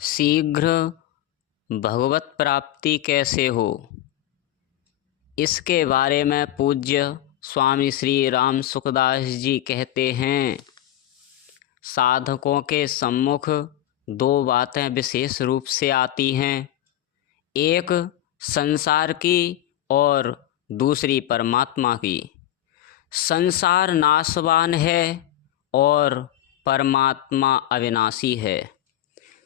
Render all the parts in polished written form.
शीघ्र भगवत प्राप्ति कैसे हो, इसके बारे में पूज्य स्वामी श्री राम सुखदास जी कहते हैं। साधकों के सम्मुख दो बातें विशेष रूप से आती हैं, एक संसार की और दूसरी परमात्मा की। संसार नाशवान है और परमात्मा अविनाशी है।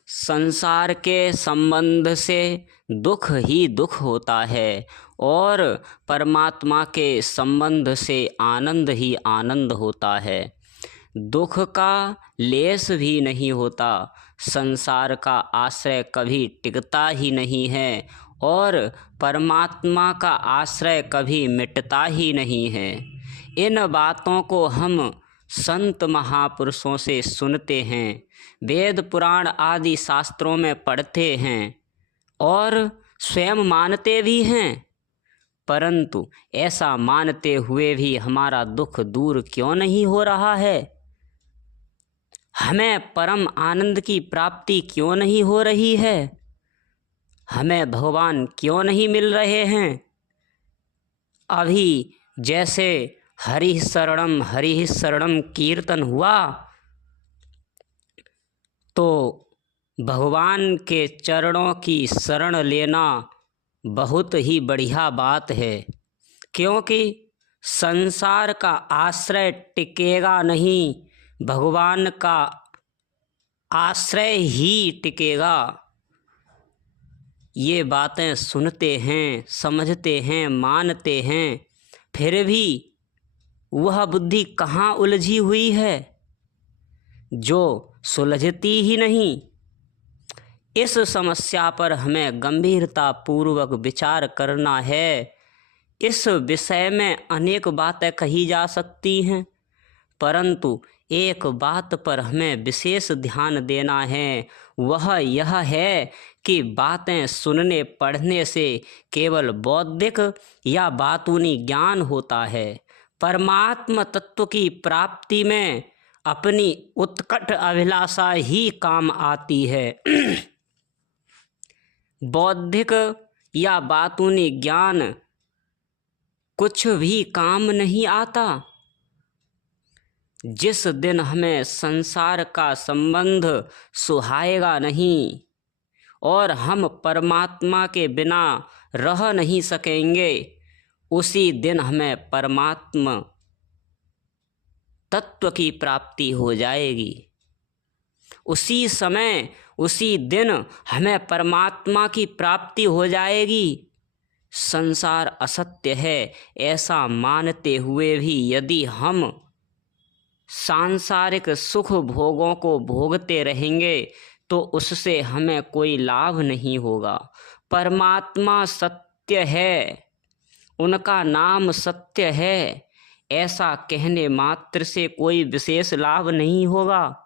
संसार के संबंध से दुख ही दुख होता है और परमात्मा के संबंध से आनंद ही आनंद होता है। दुख का लेस भी नहीं होता। संसार का आश्रय कभी टिकता ही नहीं है और परमात्मा का आश्रय कभी मिटता ही नहीं है। इन बातों को हम संत महापुरुषों से सुनते हैं, वेद पुराण आदि शास्त्रों में पढ़ते हैं और स्वयं मानते भी हैं, परंतु ऐसा मानते हुए भी हमारा दुख दूर क्यों नहीं हो रहा है? हमें परम आनंद की प्राप्ति क्यों नहीं हो रही है? हमें भगवान क्यों नहीं मिल रहे हैं? अभी जैसे हरि शरणम कीर्तन हुआ तो भगवान के चरणों की शरण लेना बहुत ही बढ़िया बात है, क्योंकि संसार का आश्रय टिकेगा नहीं, भगवान का आश्रय ही टिकेगा। ये बातें सुनते हैं, समझते हैं, मानते हैं, फिर भी वह बुद्धि कहाँ उलझी हुई है जो सुलझती ही नहीं। इस समस्या पर हमें गंभीरता पूर्वक विचार करना है। इस विषय में अनेक बातें कही जा सकती हैं, परंतु एक बात पर हमें विशेष ध्यान देना है, वह यह है कि बातें सुनने पढ़ने से केवल बौद्धिक या बातूनी ज्ञान होता है। परमात्म तत्व की प्राप्ति में अपनी उत्कट अभिलाषा ही काम आती है। बौद्धिक या बातूनी ज्ञान कुछ भी काम नहीं आता। जिस दिन हमें संसार का संबंध सुहाएगा नहीं और हम परमात्मा के बिना रह नहीं सकेंगे, उसी दिन हमें परमात्मा तत्व की प्राप्ति हो जाएगी। उसी समय उसी दिन हमें परमात्मा की प्राप्ति हो जाएगी। संसार असत्य है ऐसा मानते हुए भी यदि हम सांसारिक सुख भोगों को भोगते रहेंगे तो उससे हमें कोई लाभ नहीं होगा। परमात्मा सत्य है, उनका नाम सत्य है, ऐसा कहने मात्र से कोई विशेष लाभ नहीं होगा।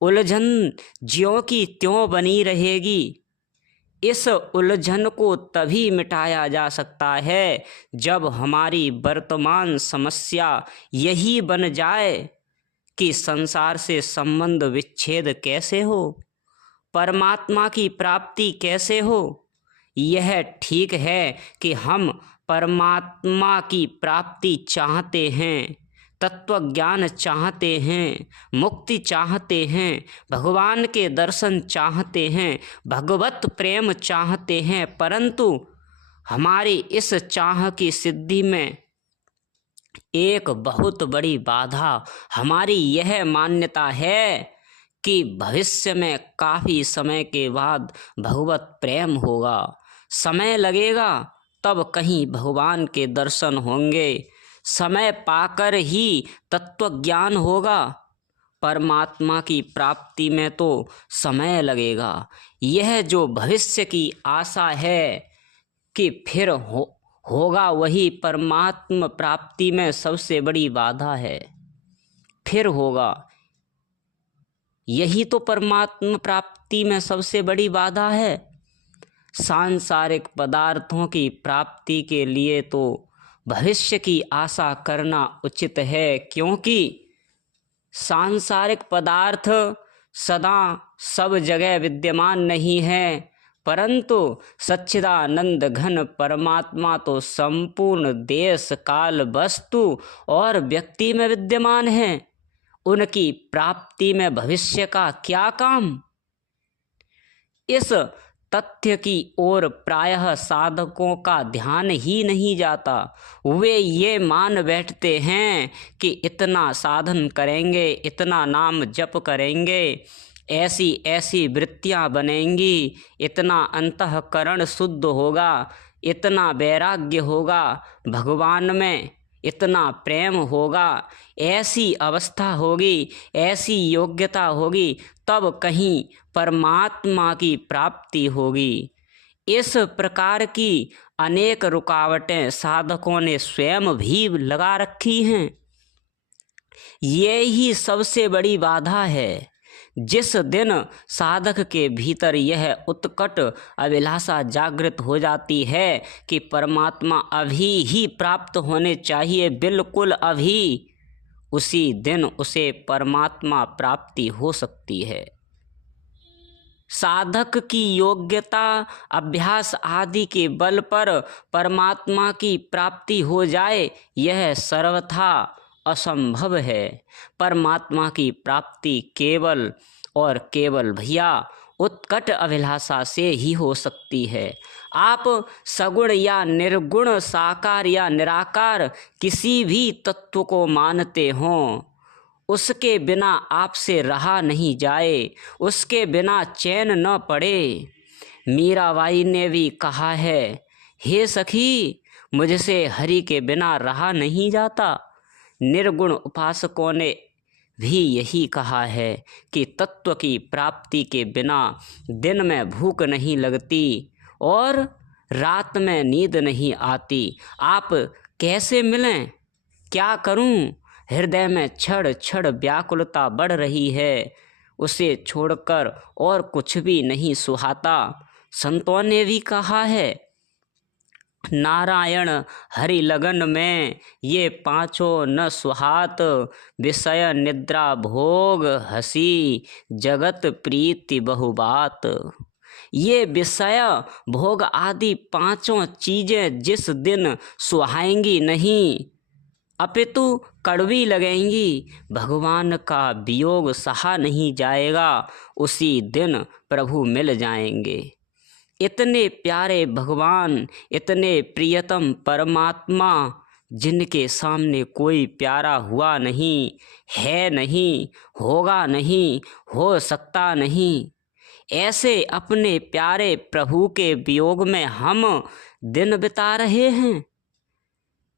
उलझन ज्यों की त्यों बनी रहेगी। इस उलझन को तभी मिटाया जा सकता है जब हमारी वर्तमान समस्या यही बन जाए कि संसार से संबंध विच्छेद कैसे हो, परमात्मा की प्राप्ति कैसे हो। यह ठीक है कि हम परमात्मा की प्राप्ति चाहते हैं, तत्व ज्ञान चाहते हैं, मुक्ति चाहते हैं, भगवान के दर्शन चाहते हैं, भगवत प्रेम चाहते हैं, परंतु हमारी इस चाह की सिद्धि में एक बहुत बड़ी बाधा हमारी यह मान्यता है कि भविष्य में काफ़ी समय के बाद भगवत प्रेम होगा, समय लगेगा तब कहीं भगवान के दर्शन होंगे, समय पाकर ही तत्व ज्ञान होगा। परमात्मा की प्राप्ति में तो समय लगेगा। यह जो भविष्य की आशा है कि फिर होगा, वही परमात्मा प्राप्ति में सबसे बड़ी बाधा है। फिर होगा, यही तो परमात्मा प्राप्ति में सबसे बड़ी बाधा है। सांसारिक पदार्थों की प्राप्ति के लिए तो भविष्य की आशा करना उचित है, क्योंकि सांसारिक पदार्थ सदा सब जगह विद्यमान नहीं है, परंतु सच्चिदानंद घन परमात्मा तो संपूर्ण देश काल वस्तु और व्यक्ति में विद्यमान है। उनकी प्राप्ति में भविष्य का क्या काम। इस तथ्य की ओर प्रायः साधकों का ध्यान ही नहीं जाता। वे ये मान बैठते हैं कि इतना साधन करेंगे, इतना नाम जप करेंगे, ऐसी ऐसी वृत्तियां बनेंगी, इतना अंतःकरण शुद्ध होगा, इतना वैराग्य होगा, भगवान में इतना प्रेम होगा, ऐसी अवस्था होगी, ऐसी योग्यता होगी, तब कहीं परमात्मा की प्राप्ति होगी। इस प्रकार की अनेक रुकावटें साधकों ने स्वयं भी लगा रखी हैं। ये ही सबसे बड़ी बाधा है। जिस दिन साधक के भीतर यह उत्कट अभिलाषा जागृत हो जाती है कि परमात्मा अभी ही प्राप्त होने चाहिए, बिल्कुल अभी, उसी दिन उसे परमात्मा प्राप्ति हो सकती है। साधक की योग्यता, अभ्यास आदि के बल पर परमात्मा की प्राप्ति हो जाए, यह सर्वथा असंभव है। परमात्मा की प्राप्ति केवल और केवल भैया उत्कट अभिलाषा से ही हो सकती है। आप सगुण या निर्गुण, साकार या निराकार किसी भी तत्व को मानते हों, उसके बिना आपसे रहा नहीं जाए, उसके बिना चैन न पड़े। मीराबाई ने भी कहा है, हे सखी, मुझसे हरि के बिना रहा नहीं जाता। निर्गुण उपासकों ने भी यही कहा है कि तत्व की प्राप्ति के बिना दिन में भूख नहीं लगती और रात में नींद नहीं आती। आप कैसे मिलें, क्या करूं? हृदय में क्षण क्षण व्याकुलता बढ़ रही है, उसे छोड़कर और कुछ भी नहीं सुहाता। संतों ने भी कहा है, नारायण हरि लगन में ये पांचों न सुहात, विषय निद्रा भोग हसी जगत प्रीति बहुबात। ये विषय भोग आदि पांचों चीजें जिस दिन सुहाएंगी नहीं, अपितु कड़वी लगेंगी, भगवान का वियोग सहा नहीं जाएगा, उसी दिन प्रभु मिल जाएंगे। इतने प्यारे भगवान, इतने प्रियतम परमात्मा, जिनके सामने कोई प्यारा हुआ नहीं, है नहीं, होगा नहीं, हो सकता नहीं, ऐसे अपने प्यारे प्रभु के वियोग में हम दिन बिता रहे हैं।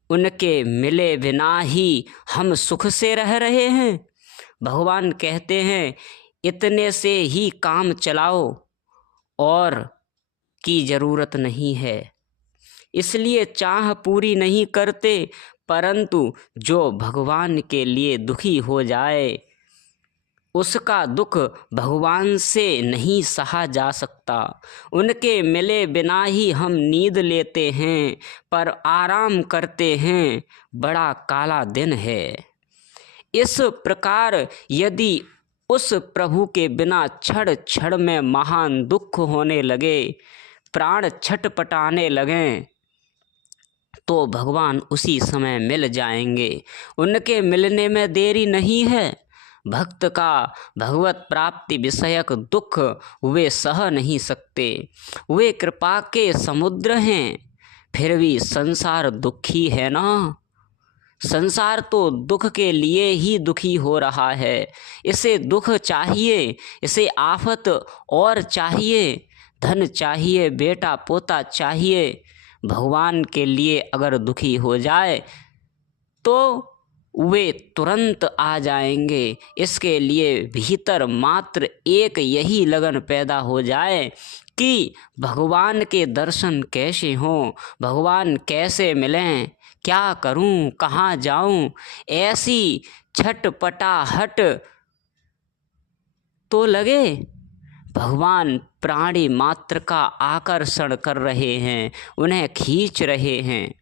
उनके मिले बिना ही हम सुख से रह रहे हैं। भगवान कहते हैं, इतने से ही काम चलाओ और की ज़रूरत नहीं है। इसलिए चाह पूरी नहीं करते, परंतु जो भगवान के लिए दुखी हो जाए, उसका दुख भगवान से नहीं सहा जा सकता। उनके मिले बिना ही हम नींद लेते हैं, पर आराम करते हैं, बड़ा काला दिन है। इस प्रकार यदि उस प्रभु के बिना क्षण क्षण में महान दुख होने लगे, प्राण छटपटाने लगें, तो भगवान उसी समय मिल जाएंगे। उनके मिलने में देरी नहीं है। भक्त का भगवत प्राप्ति विषयक दुख वे सह नहीं सकते। वे कृपा के समुद्र हैं, फिर भी संसार दुखी है ना। संसार तो दुख के लिए ही दुखी हो रहा है। इसे दुख चाहिए, इसे आफत और चाहिए, धन चाहिए, बेटा पोता चाहिए। भगवान के लिए अगर दुखी हो जाए तो वे तुरंत आ जाएंगे। इसके लिए भीतर मात्र एक यही लगन पैदा हो जाए कि भगवान के दर्शन कैसे हों, भगवान कैसे मिलें, क्या करूं, कहाँ जाऊं, ऐसी छटपटाहट तो लगे। भगवान प्राणी मात्र का आकर्षण कर रहे हैं, उन्हें खींच रहे हैं।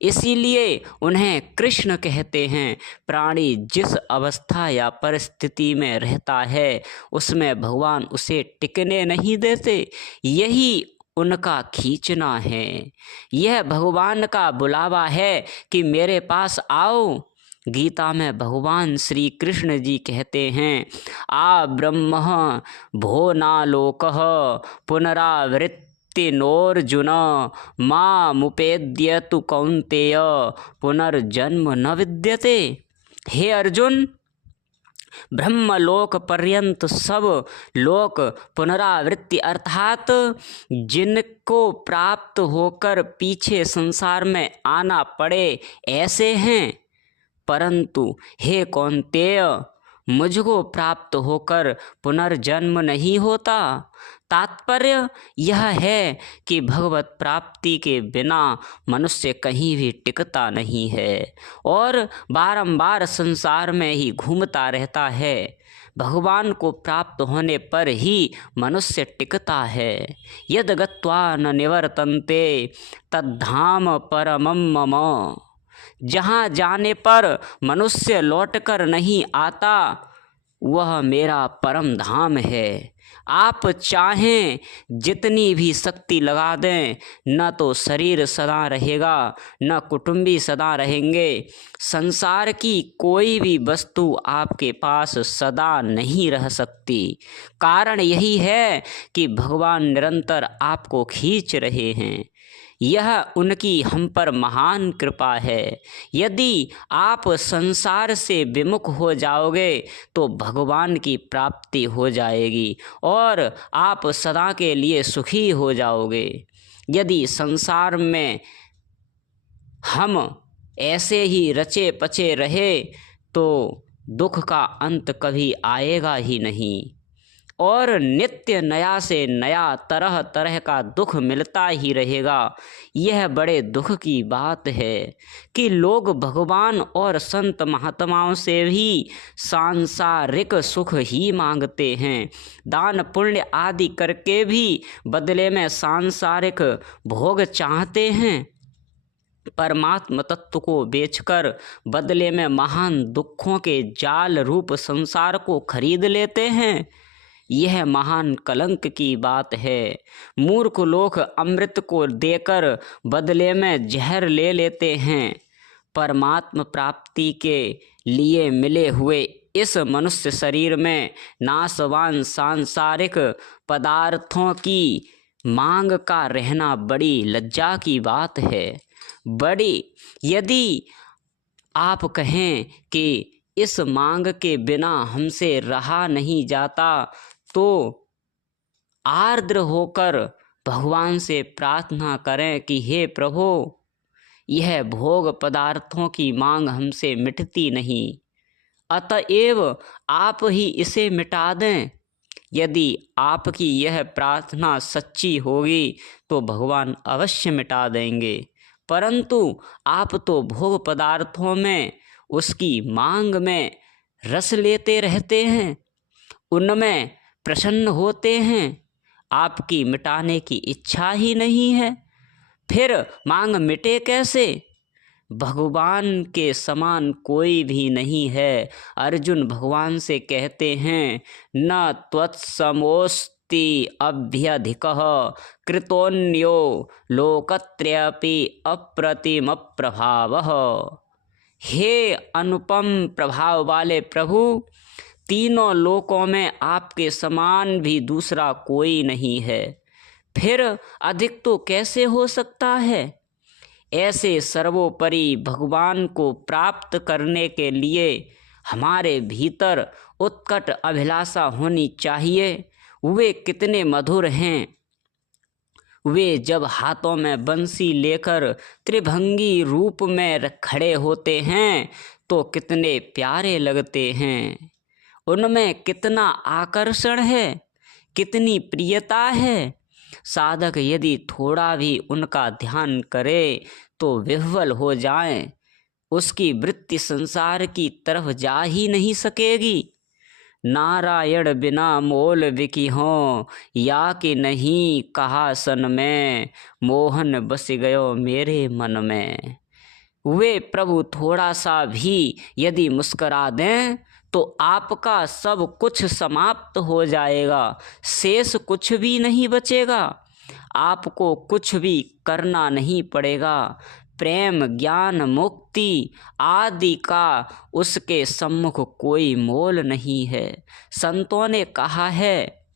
इसीलिए उन्हें कृष्ण कहते हैं। प्राणी जिस अवस्था या परिस्थिति में रहता है उसमें भगवान उसे टिकने नहीं देते, यही उनका खींचना है। यह भगवान का बुलावा है कि मेरे पास आओ। गीता में भगवान श्री कृष्ण जी कहते हैं, आ ब्रह्म भो नालोकः पुनरावृत्ति नोर्जुन मामुपेद्यतु कौन्तेय पुनर्जन्म न विद्यते। हे अर्जुन, ब्रह्मलोक पर्यंत सब लोक पुनरावृत्ति अर्थात जिनको प्राप्त होकर पीछे संसार में आना पड़े ऐसे हैं, परंतु हे कौन्तेय, मुझको प्राप्त होकर पुनर्जन्म नहीं होता। तात्पर्य यह है कि भगवत प्राप्ति के बिना मनुष्य कहीं भी टिकता नहीं है और बारंबार संसार में ही घूमता रहता है। भगवान को प्राप्त होने पर ही मनुष्य टिकता है। यद गत्वा न निवर्तन्ते तद्धाम परमं मम। जहाँ जाने पर मनुष्य लौटकर नहीं आता वह मेरा परम धाम है। आप चाहें जितनी भी शक्ति लगा दें, न तो शरीर सदा रहेगा न कुटुंबी सदा रहेंगे। संसार की कोई भी वस्तु आपके पास सदा नहीं रह सकती। कारण यही है कि भगवान निरंतर आपको खींच रहे हैं। यह उनकी हम पर महान कृपा है। यदि आप संसार से विमुख हो जाओगे तो भगवान की प्राप्ति हो जाएगी और आप सदा के लिए सुखी हो जाओगे। यदि संसार में हम ऐसे ही रचे पचे रहे तो दुख का अंत कभी आएगा ही नहीं और नित्य नया से नया तरह तरह का दुख मिलता ही रहेगा। यह बड़े दुख की बात है कि लोग भगवान और संत महात्माओं से भी सांसारिक सुख ही मांगते हैं। दान पुण्य आदि करके भी बदले में सांसारिक भोग चाहते हैं। परमात्म तत्व को बेचकर बदले में महान दुखों के जाल रूप संसार को खरीद लेते हैं। यह महान कलंक की बात है। मूर्ख लोग अमृत को देकर बदले में जहर ले लेते हैं। परमात्म प्राप्ति के लिए मिले हुए इस मनुष्य शरीर में नाशवान सांसारिक पदार्थों की मांग का रहना बड़ी लज्जा की बात है। यदि आप कहें कि इस मांग के बिना हमसे रहा नहीं जाता तो आर्द्र होकर भगवान से प्रार्थना करें कि हे प्रभु, यह भोग पदार्थों की मांग हमसे मिटती नहीं, अतएव आप ही इसे मिटा दें। यदि आपकी यह प्रार्थना सच्ची होगी तो भगवान अवश्य मिटा देंगे। परंतु आप तो भोग पदार्थों में उसकी मांग में रस लेते रहते हैं, उनमें प्रसन्न होते हैं, आपकी मिटाने की इच्छा ही नहीं है। फिर मांग मिटे कैसे? भगवान के समान कोई भी नहीं है। अर्जुन भगवान से कहते हैं, न त्वत्समोस्ति अभ्यधिकः कृतोन्यो लोकत्रयपि अप्रतिम प्रभावः। हे अनुपम प्रभाव वाले प्रभु, तीनों लोकों में आपके समान भी दूसरा कोई नहीं है, फिर अधिक तो कैसे हो सकता है? ऐसे सर्वोपरि भगवान को प्राप्त करने के लिए हमारे भीतर उत्कट अभिलाषा होनी चाहिए। वे कितने मधुर हैं। वे जब हाथों में बंसी लेकर त्रिभंगी रूप में खड़े होते हैं तो कितने प्यारे लगते हैं। उनमें कितना आकर्षण है, कितनी प्रियता है। साधक यदि थोड़ा भी उनका ध्यान करे तो विह्वल हो जाए, उसकी वृत्ति संसार की तरफ जा ही नहीं सकेगी। नारायण बिना मोल विकी हो, या कि नहीं कहा सन में, मोहन बस गयो मेरे मन में। वे प्रभु थोड़ा सा भी यदि मुस्करा दें तो आपका सब कुछ समाप्त हो जाएगा, शेष कुछ भी नहीं बचेगा। आपको कुछ भी करना नहीं पड़ेगा। प्रेम, ज्ञान, मुक्ति आदि का उसके सम्मुख कोई मोल नहीं है। संतों ने कहा है,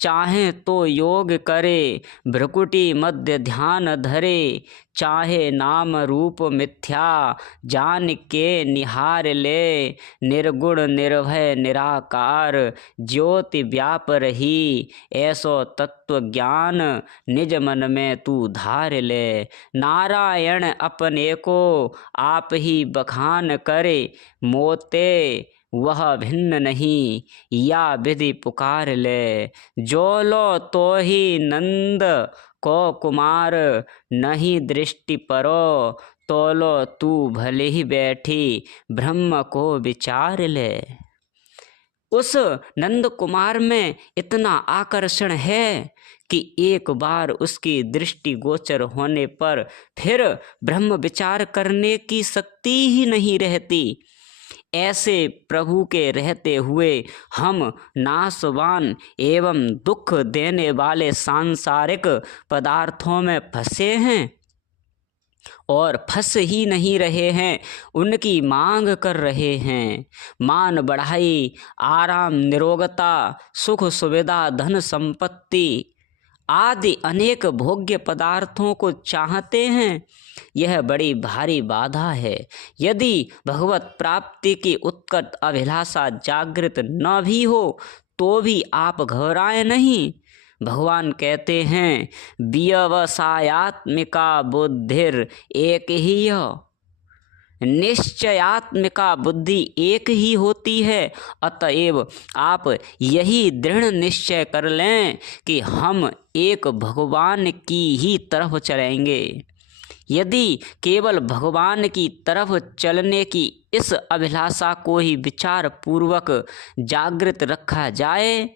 चाहे तो योग करे, भ्रकुटी मध्य ध्यान धरे, चाहे नाम रूप मिथ्या जान के निहार ले, निर्गुण निर्भय निराकार ज्योति व्याप रही, ऐसो तत्व ज्ञान निज मन में तू धार ले। नारायण अपने को आप ही बखान करे, मोते वह भिन्न नहीं या विधि पुकार ले। जो लो तो ही नंद को कुमार, नहीं दृष्टि परो, तो लो तू भले ही बैठी ब्रह्म को विचार ले। उस नंद कुमार में इतना आकर्षण है कि एक बार उसकी दृष्टि गोचर होने पर फिर ब्रह्म विचार करने की शक्ति ही नहीं रहती। ऐसे प्रभु के रहते हुए हम नाशवान एवं दुख देने वाले सांसारिक पदार्थों में फंसे हैं और फंस ही नहीं रहे हैं, उनकी मांग कर रहे हैं। मान बढ़ाई, आराम, निरोगता, सुख सुविधा, धन संपत्ति आदि अनेक भोग्य पदार्थों को चाहते हैं। यह बड़ी भारी बाधा है। यदि भगवत प्राप्ति की उत्कट अभिलाषा जागृत न भी हो तो भी आप घबराएं नहीं। भगवान कहते हैं, व्यवसायात्मिका बुद्धिर एक ही है, निश्चयात्मिका बुद्धि एक ही होती है। अतएव आप यही दृढ़ निश्चय कर लें कि हम एक भगवान की ही तरफ चलेंगे। यदि केवल भगवान की तरफ चलने की इस अभिलाषा को ही विचार पूर्वक जागृत रखा जाए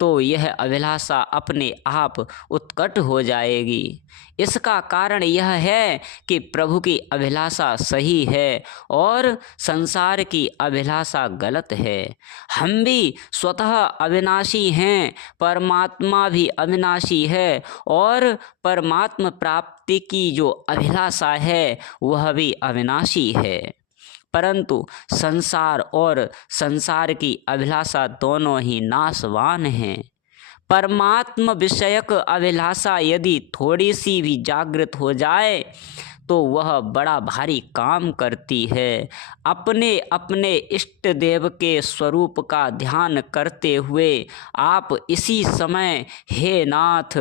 तो यह अभिलाषा अपने आप उत्कट हो जाएगी। इसका कारण यह है कि प्रभु की अभिलाषा सही है और संसार की अभिलाषा गलत है। हम भी स्वतः अविनाशी हैं, परमात्मा भी अविनाशी है और परमात्मा प्राप्ति की जो अभिलाषा है वह भी अविनाशी है। परंतु संसार और संसार की अभिलाषा दोनों ही नाशवान हैं। परमात्मा विषयक अभिलाषा यदि थोड़ी सी भी जागृत हो जाए तो वह बड़ा भारी काम करती है। अपने अपने इष्ट देव के स्वरूप का ध्यान करते हुए आप इसी समय हे नाथ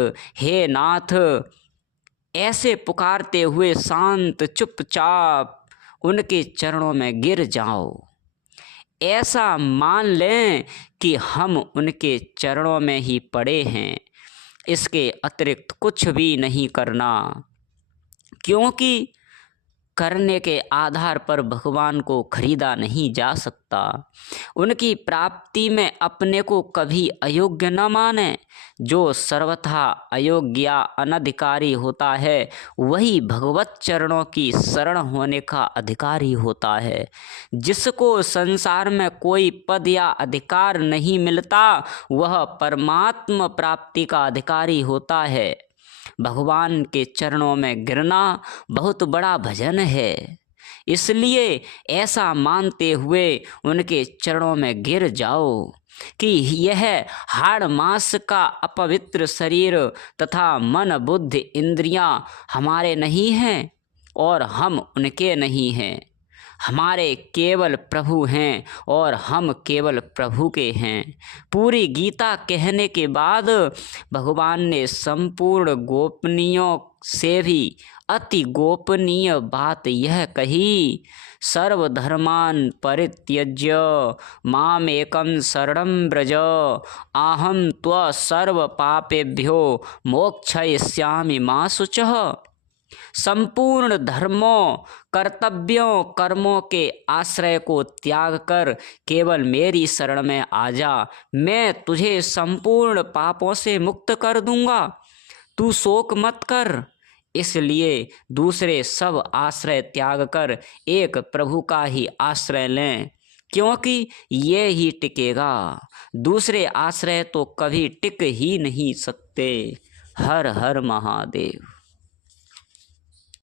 ऐसे पुकारते हुए शांत चुपचाप उनके चरणों में गिर जाओ। ऐसा मान लें कि हम उनके चरणों में ही पड़े हैं, इसके अतिरिक्त कुछ भी नहीं करना, क्योंकि करने के आधार पर भगवान को खरीदा नहीं जा सकता। उनकी प्राप्ति में अपने को कभी अयोग्य न माने। जो सर्वथा अयोग्य या अनधिकारी होता है वही भगवत चरणों की शरण होने का अधिकारी होता है। जिसको संसार में कोई पद या अधिकार नहीं मिलता वह परमात्मा प्राप्ति का अधिकारी होता है। भगवान के चरणों में गिरना बहुत बड़ा भजन है। इसलिए ऐसा मानते हुए उनके चरणों में गिर जाओ कि यह हाड़ मांस का अपवित्र शरीर तथा मन बुद्धि इंद्रियां हमारे नहीं हैं और हम उनके नहीं हैं। हमारे केवल प्रभु हैं और हम केवल प्रभु के हैं। पूरी गीता कहने के बाद भगवान ने संपूर्ण गोपनीयों से भी अति गोपनीय बात यह कही, सर्वधर्मान् परित्यज्य माम एकं शरणं व्रज अहं त्वा सर्व पापेभ्यो मोक्षयिष्यामि मा शुचः। संपूर्ण धर्मों, कर्तव्यों, कर्मों के आश्रय को त्याग कर केवल मेरी शरण में आ जा, मैं तुझे संपूर्ण पापों से मुक्त कर दूंगा। तू शोक मत कर। इसलिए दूसरे सब आश्रय त्याग कर एक प्रभु का ही आश्रय लें, क्योंकि ये ही टिकेगा। दूसरे आश्रय तो कभी टिक ही नहीं सकते। हर हर महादेव।